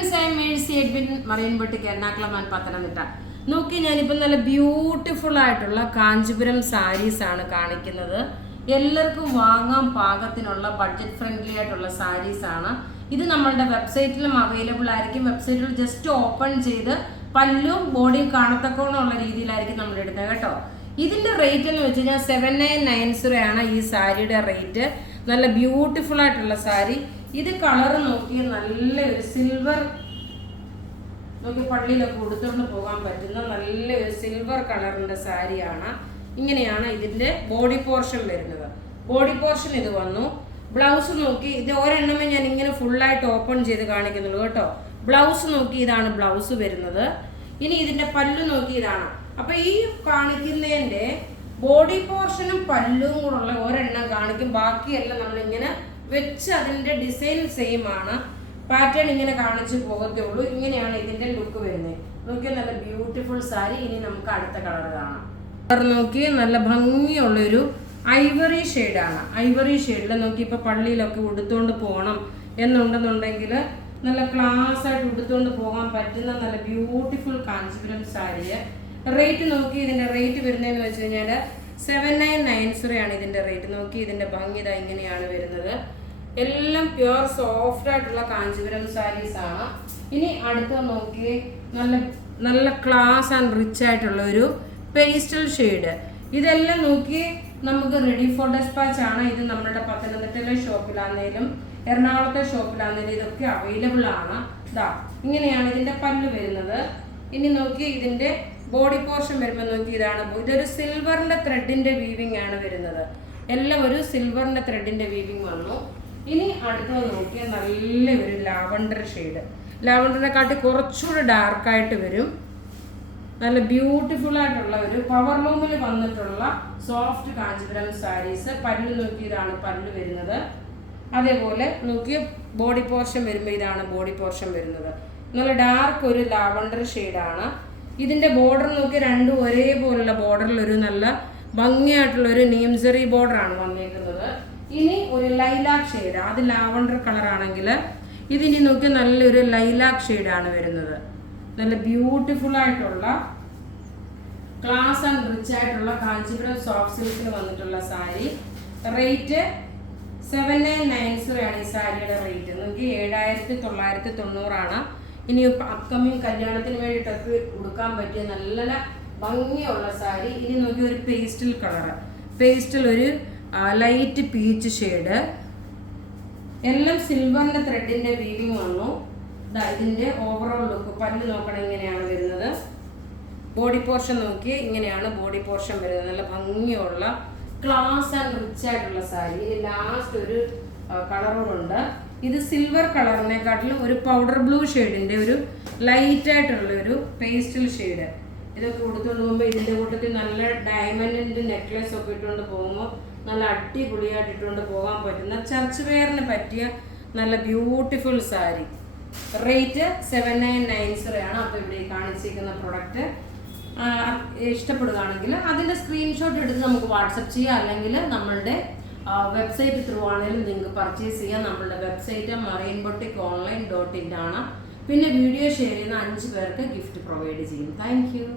friends, I am Mercy Edwin, Marine Boutique, Ernakulam and Pathanamthitta. നോക്കി ഞാനിപ്പോൾ നല്ല beautiful ആയിട്ടുള്ള കാഞ്ചീപുരം സാരീസ് ആണ് കാണിക്കുന്നത്. എല്ലാവർക്കും വാങ്ങാൻ പാകത്തിനുള്ള ബഡ്ജറ്റ് ഫ്രണ്ട്ലി ആയിട്ടുള്ള സാരീസ് ആണ്. ഇത് നമ്മളുടെ വെബ്സൈറ്റിലും അവൈലബിൾ ആയിരിക്കും. വെബ്സൈറ്റിൽ ജസ്റ്റ് ഓപ്പൺ ചെയ്ത് പല്ലും ബോഡിയും കാണത്തക്കോണമുള്ള രീതിയിലായിരിക്കും നമ്മൾ ഇടുന്നത് കേട്ടോ. ഇതിൻ്റെ റേറ്റ് എന്ന് വെച്ച് കഴിഞ്ഞാൽ 7990 ആണ് ഈ സാരിയുടെ റേറ്റ്. നല്ല ബ്യൂട്ടിഫുൾ ആയിട്ടുള്ള സാരി. ഇത് കളർ നോക്കി നല്ല ഒരു സിൽവർ നോക്കി പള്ളിയിലൊക്കെ ഉടുത്തുകൊണ്ട് പോകാൻ പറ്റുന്ന നല്ലൊരു സിൽവർ കളറിൻ്റെ സാരിയാണ്. ഇങ്ങനെയാണ് ഇതിൻ്റെ ബോഡി പോർഷൻ വരുന്നത്. ബോഡി പോർഷൻ ഇത് വന്നു. ബ്ലൗസ് നോക്കി ഇത് ഒരെണ്ണമേ ഞാൻ ഇങ്ങനെ ഫുള്ളായിട്ട് ഓപ്പൺ ചെയ്ത് കാണിക്കുന്നുള്ളൂ കേട്ടോ. ബ്ലൗസ് നോക്കി ഇതാണ് ബ്ലൗസ് വരുന്നത്. ഇനി ഇതിൻ്റെ പല്ലു നോക്കി ഇതാണ്. അപ്പം ഈ കാണിക്കുന്നതിൻ്റെ ബോഡി പോർഷനും പല്ലും കൂടെ ഒരെണ്ണം കാണിക്കും. ബാക്കിയെല്ലാം നമ്മളിങ്ങനെ വെച്ച് അതിൻ്റെ ഡിസൈൻ സെയിം ആണ്. പാറ്റേൺ ഇങ്ങനെ കാണിച്ചു പോകത്തേ ഉള്ളൂ. ഇങ്ങനെയാണ് ഇതിൻ്റെ ലുക്ക് വരുന്നത്. നോക്കിയാൽ നല്ല ബ്യൂട്ടിഫുൾ സാരി. ഇനി നമുക്ക് അടുത്ത കളർ കാണാം. കളർ നോക്കി നല്ല ഭംഗിയുള്ളൊരു ഐവറി ഷെയ്ഡാണ്. ഐവറി ഷെയ്ഡിൽ നോക്കി ഇപ്പോൾ പള്ളിയിലൊക്കെ ഉടുത്തുകൊണ്ട് പോകണം എന്നുണ്ടെന്നുണ്ടെങ്കിൽ നല്ല ക്ലാസ് ആയിട്ട് ഉടുത്തുകൊണ്ട് പോകാൻ പറ്റുന്ന നല്ല ബ്യൂട്ടിഫുൾ കാഞ്ചീപുരം സാരി. റേറ്റ് നോക്കി ഇതിൻ്റെ റേറ്റ് വരുന്നതെന്ന് വെച്ച് കഴിഞ്ഞാൽ 7990 ആണ് ഇതിൻ്റെ റേറ്റ്. നോക്കി ഇതിൻ്റെ ഭംഗി ഇതാ ഇങ്ങനെയാണ് വരുന്നത്. എല്ലാം പ്യുവർ സോഫ്റ്റ് ആയിട്ടുള്ള കാഞ്ചീപുരം സാരീസ് ആണ്. ഇനി അടുത്ത നോക്കി നല്ല നല്ല ക്ലാസ് ആൻഡ് റിച്ച് ആയിട്ടുള്ള ഒരു പേസ്റ്റൽ ഷെയ്ഡ്. ഇതെല്ലാം നോക്കി നമുക്ക് റെഡി ഫോർ ഡെസ്പാച്ച് ആണ്. ഇത് നമ്മുടെ പത്തനംതിട്ടയിലെ ഷോപ്പിലാണെങ്കിലും എറണാകുളത്തെ ഷോപ്പിലാണെങ്കിലും ഇതൊക്കെ അവൈലബിൾ ആണ്. ഇതാ ഇങ്ങനെയാണ് ഇതിൻ്റെ പല്ല് വരുന്നത്. ഇനി നോക്കി ഇതിൻ്റെ ബോഡി പോർഷൻ വരുമ്പോൾ നോക്കി ഇതൊരു സിൽവറിൻ്റെ ത്രെഡിൻ്റെ വീവിങ് ആണ് വരുന്നത്. എല്ലാം ഒരു സിൽവറിൻ്റെ ത്രെഡിൻ്റെ വീവിങ് വന്നു. ഇനി അടുത്തത് നോക്കിയാൽ നല്ലൊരു ലാവണ്ടർ ഷെയ്ഡ്. ലാവണ്ടറിനെക്കാട്ടി കുറച്ചുകൂടെ ഡാർക്കായിട്ട് വരും. നല്ല ബ്യൂട്ടിഫുൾ ആയിട്ടുള്ള ഒരു പവർ ലൂമിൽ വന്നിട്ടുള്ള സോഫ്റ്റ് കാഞ്ചീപുരം സാരീസ്. പല്ല് നോക്കി ഇതാണ് പല്ല് വരുന്നത്. അതേപോലെ നോക്കിയ ബോഡി പോർഷൻ വരുമ്പോൾ ഇതാണ് ബോഡി പോർഷൻ വരുന്നത്. നല്ല ഡാർക്ക് ഒരു ലാവണ്ടർ ഷെയ്ഡാണ്. ഇതിൻ്റെ ബോർഡർ നോക്കി രണ്ടും ഒരേപോലുള്ള ബോർഡറിലൊരു നല്ല ഭംഗിയായിട്ടുള്ളൊരു നീംസറി ബോർഡറാണ് വന്നിരിക്കുന്നത്. ഇനി ഒരു ലൈലാക്ക് ഷെയ്ഡ്. അത് ലാവണ്ടർ കളറാണെങ്കിൽ ഇതിനി നോക്കി നല്ലൊരു ലൈലാക്ക് ഷെയ്ഡാണ് വരുന്നത്. നല്ല ബ്യൂട്ടിഫുൾ ആയിട്ടുള്ള ക്ലാസ് ആൻഡ് റിച്ച് ആയിട്ടുള്ള കാഞ്ചീപുരം സോഫ്റ്റ് സിൽക്കിൽ വന്നിട്ടുള്ള സാരി. റേറ്റ് 7990 ആണ് ഈ സാരിയുടെ റേറ്റ്. നോക്കി 7990 ആണ്. ഇനി അപ്കമിങ് കല്യാണത്തിന് വേണ്ടിയിട്ടൊക്കെ ഉടുക്കാൻ പറ്റിയ നല്ല ഭംഗിയുള്ള സാരി. ഇനി നോക്കി ഒരു പേസ്റ്റൽ കളറ്. പേസ്റ്റൽ ഒരു ലൈറ്റ് പീച്ച് ഷെയ്ഡ്. എല്ലാം സിൽവറിൻ്റെ ത്രെഡിൻ്റെ വീവിങ് വന്നു. ഇതിൻ്റെ ഓവറോൾ ലുക്ക് പല്ല് നോക്കണം ഇങ്ങനെയാണ് വരുന്നത്. ബോഡി പോർഷൻ നോക്കി ഇങ്ങനെയാണ് ബോഡി പോർഷൻ വരുന്നത്. നല്ല ഭംഗിയുള്ള ക്ലാസ് ആൻഡ് റിച്ച് ആയിട്ടുള്ള സാരി. ഇനി ലാസ്റ്റ് ഒരു കളറുണ്ട്. ഇത് സിൽവർ കളറിനെക്കാട്ടിലും ഒരു പൗഡർ ബ്ലൂ ഷെയ്ഡിൻ്റെ ഒരു ലൈറ്റായിട്ടുള്ള ഒരു പേസ്റ്റൽ ഷെയ്ഡ്. ഇതൊക്കെ ഉടുത്തുകൊണ്ട് പോകുമ്പോൾ ഇതിൻ്റെ കൂട്ടത്തിൽ നല്ല ഡയമണ്ടിൻ്റെ നെക്ലേസ് ഒക്കെ ഇട്ടുകൊണ്ട് പോകുമ്പോൾ നല്ല അടിപൊളിയായിട്ട് ഇട്ടുകൊണ്ട് പോകാൻ പറ്റുന്ന ചർച്ച് വെയറിന് പറ്റിയ നല്ല ബ്യൂട്ടിഫുൾ സാരി. റേറ്റ് 7990 ആണ്. അപ്പോൾ ഇവിടെ കാണിച്ചിരിക്കുന്ന പ്രൊഡക്റ്റ് ഇഷ്ടപ്പെടുകയാണെങ്കിൽ അതിൻ്റെ സ്ക്രീൻഷോട്ട് എടുത്ത് നമുക്ക് വാട്സപ്പ് ചെയ്യാം. അല്ലെങ്കിൽ നമ്മളുടെ വെബ്സൈറ്റ് ത്രൂ ആണെങ്കിലും നിങ്ങൾക്ക് പർച്ചേസ് ചെയ്യാം. നമ്മളുടെ വെബ്സൈറ്റ് marineBoutique.online.in ആണ്. പിന്നെ വീഡിയോ ഷെയർ ചെയ്യുന്ന 5 പേർക്ക് ഗിഫ്റ്റ് പ്രൊവൈഡ് ചെയ്യും. Thank you.